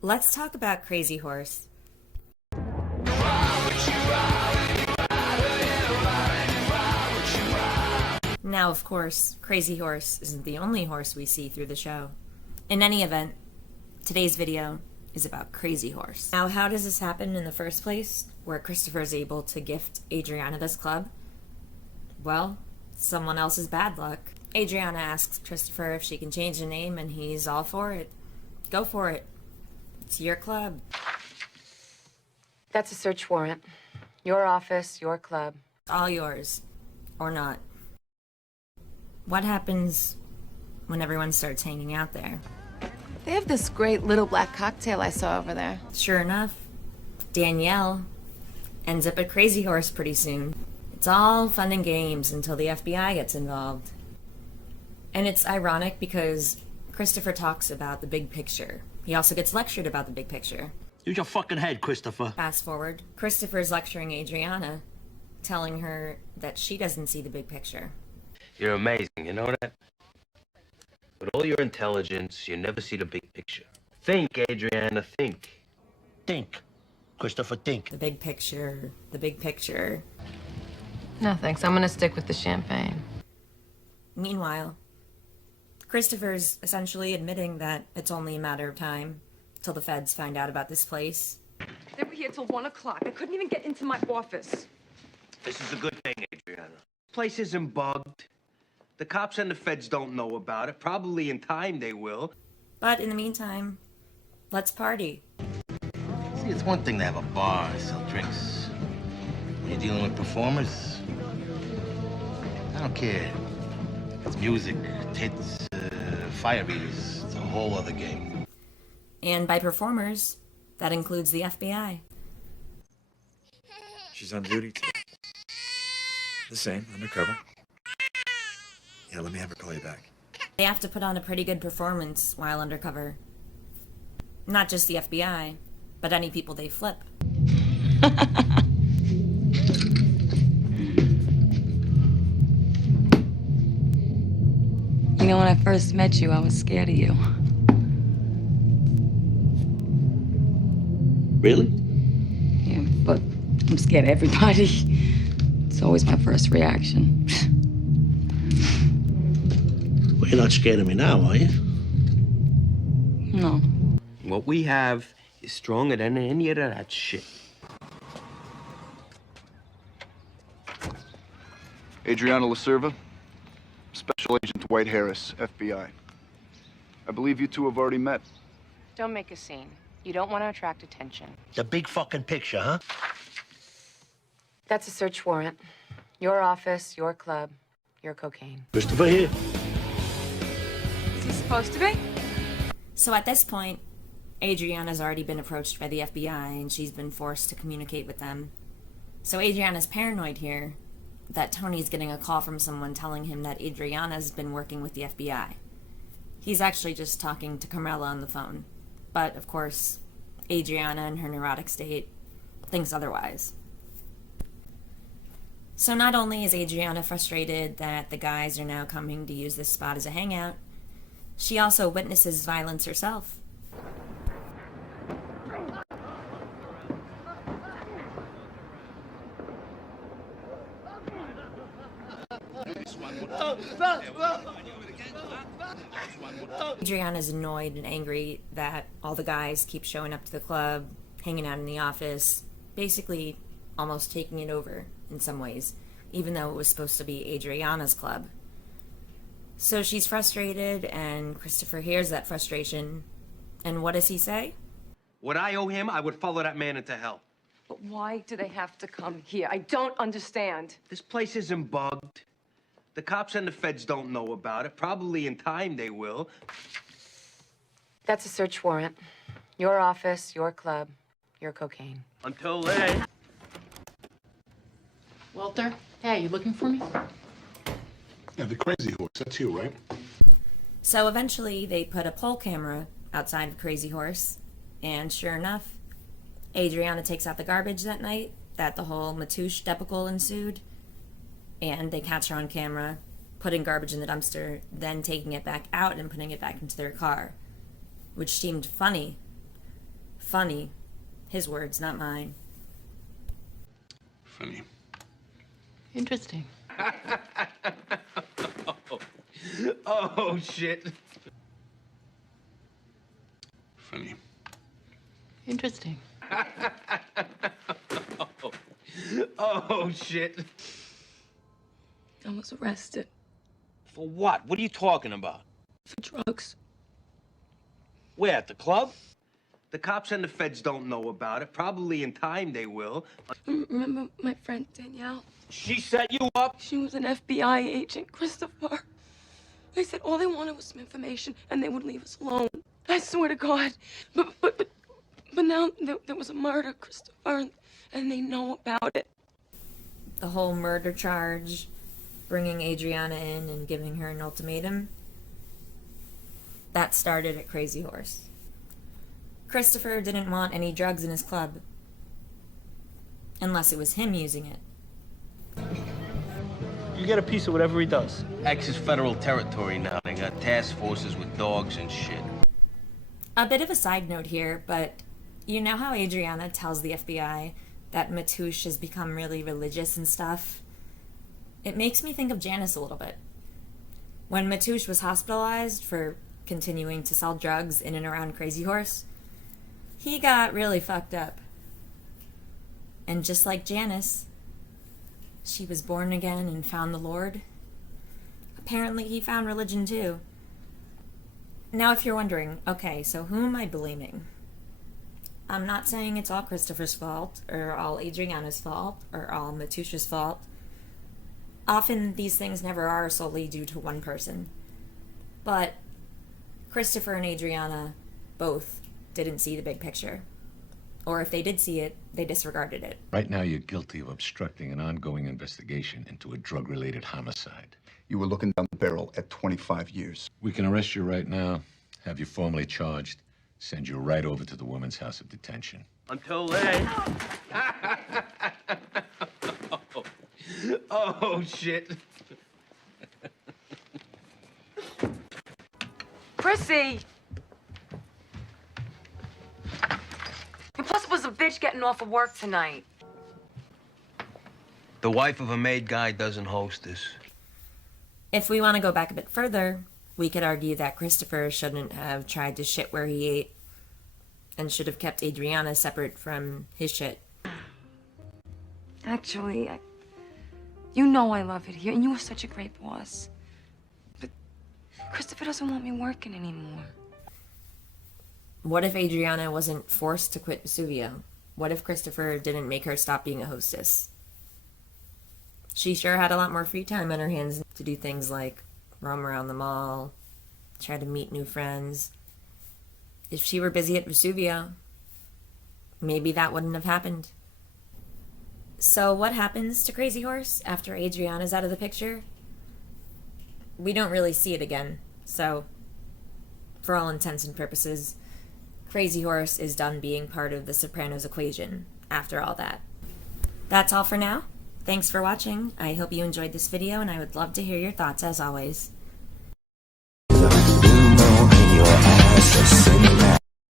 Let's talk about Crazy Horse. Now, of course, Crazy Horse isn't the only horse we see through the show. In any event, today's video is about Crazy Horse. Now, how does this happen in the first place, where Christopher is able to gift Adriana this club? Well, someone else's bad luck. Adriana asks Christopher if she can change the name, and he's all for it. Go for it. It's your club. That's a search warrant. Your office, your club. All yours. Or not. What happens when everyone starts hanging out there? They have this great little black cocktail I saw over there. Sure enough, Danielle ends up at Crazy Horse pretty soon. It's all fun and games until the FBI gets involved. And it's ironic because Christopher talks about the big picture. He also gets lectured about the big picture. Use your fucking head, Christopher. Fast forward, Christopher's lecturing Adriana, telling her that she doesn't see the big picture. You're amazing, you know that? With all your intelligence, you never see the big picture. Think, Adriana, think. Think. Christopher, think. The big picture, the big picture. No, thanks. I'm gonna stick with the champagne. Meanwhile, Christopher's essentially admitting that it's only a matter of time till the feds find out about this place. They were here till 1 o'clock. I couldn't even get into my office. This is a good thing, Adriana. This place isn't bugged. The cops and the feds don't know about it. Probably in time they will. But in the meantime, let's party. See, it's one thing to have a bar and sell drinks. When you're dealing with performers, I don't care. It's music, tits, fire beaters. It's a whole other game. And by performers, that includes the FBI. She's on duty today. The same, undercover. Yeah, let me have her call you back. They have to put on a pretty good performance while undercover. Not just the FBI, but any people they flip. You know, when I first met you, I was scared of you. Really? Yeah, but I'm scared of everybody. It's always my first reaction. Well, you're not scared of me now, are you? No. What we have is stronger than any of that shit. Adriana La Cerva, Special Agent Dwight Harris, FBI. I believe you two have already met. Don't make a scene. You don't want to attract attention. The big fucking picture, huh? That's a search warrant. Your office, your club, your cocaine. Christopher here. Is he supposed to be? So at this point, Adriana's already been approached by the FBI and she's been forced to communicate with them. So Adriana's paranoid here that Tony's getting a call from someone telling him that Adriana's been working with the FBI. He's actually just talking to Carmela on the phone. But, of course, Adriana, in her neurotic state, thinks otherwise. So not only is Adriana frustrated that the guys are now coming to use this spot as a hangout, she also witnesses violence herself. Adriana's annoyed and angry that all the guys keep showing up to the club, hanging out in the office, basically almost taking it over in some ways, even though it was supposed to be Adriana's club. So she's frustrated, and Christopher hears that frustration, and what does he say? What I owe him, I would follow that man into hell. But why do they have to come here? I don't understand. This place isn't bugged. The cops and the feds don't know about it. Probably in time they will. That's a search warrant. Your office, your club, your cocaine. Until then. Walter, hey, you looking for me? Yeah, the Crazy Horse. That's you, right? So eventually they put a pole camera outside of Crazy Horse, and sure enough, Adriana takes out the garbage that night that the whole Matush debacle ensued, and they catch her on camera putting garbage in the dumpster, then taking it back out and putting it back into their car, which seemed funny. funny. His words, not mine. Funny. Interesting. Oh, shit. Funny. Interesting. Oh, shit. I was arrested For what? What are you talking about? for drugs. Where, at the club? The cops and the feds don't know about it. Probably in time they will. Remember my friend Danielle? She set you up? She was an FBI agent, Christopher. They said all they wanted was some information and they would leave us alone. I swear to God. But now there was a murder, Christopher, and they know about it. The whole murder charge, bringing Adriana in and giving her an ultimatum, that started at Crazy Horse. Christopher didn't want any drugs in his club. Unless it was him using it. You get a piece of whatever he does. X is federal territory now. They got task forces with dogs and shit. A bit of a side note here, but you know how Adriana tells the FBI that Matush has become really religious and stuff? It makes me think of Janice a little bit. When Matush was hospitalized for continuing to sell drugs in and around Crazy Horse, he got really fucked up. And just like Janice, she was born again and found the Lord. Apparently he found religion too. Now if you're wondering, okay, so who am I blaming? I'm not saying it's all Christopher's fault, or all Adriana's fault, or all Matush's fault. Often these things never are solely due to one person. But Christopher and Adriana both didn't see the big picture. Or if they did see it, they disregarded it. Right now you're guilty of obstructing an ongoing investigation into a drug-related homicide. You were looking down the barrel at 25 years. We can arrest you right now, have you formally charged, send you right over to the woman's house of detention. Until then. Oh, shit. Chrissy! And plus it was a bitch getting off of work tonight. The wife of a made guy doesn't host this. If we want to go back a bit further, we could argue that Christopher shouldn't have tried to shit where he ate and should have kept Adriana separate from his shit. Actually, you know I love it here, and you were such a great boss. But Christopher doesn't want me working anymore. What if Adriana wasn't forced to quit Vesuvio? What if Christopher didn't make her stop being a hostess? She sure had a lot more free time on her hands to do things like roam around the mall, try to meet new friends. If she were busy at Vesuvio, maybe that wouldn't have happened. So what happens to Crazy Horse after Adriana's out of the picture? We don't really see it again, so for all intents and purposes, Crazy Horse is done being part of the Sopranos equation after all that. That's all for now. Thanks for watching. I hope you enjoyed this video, and I would love to hear your thoughts as always. In your eyes,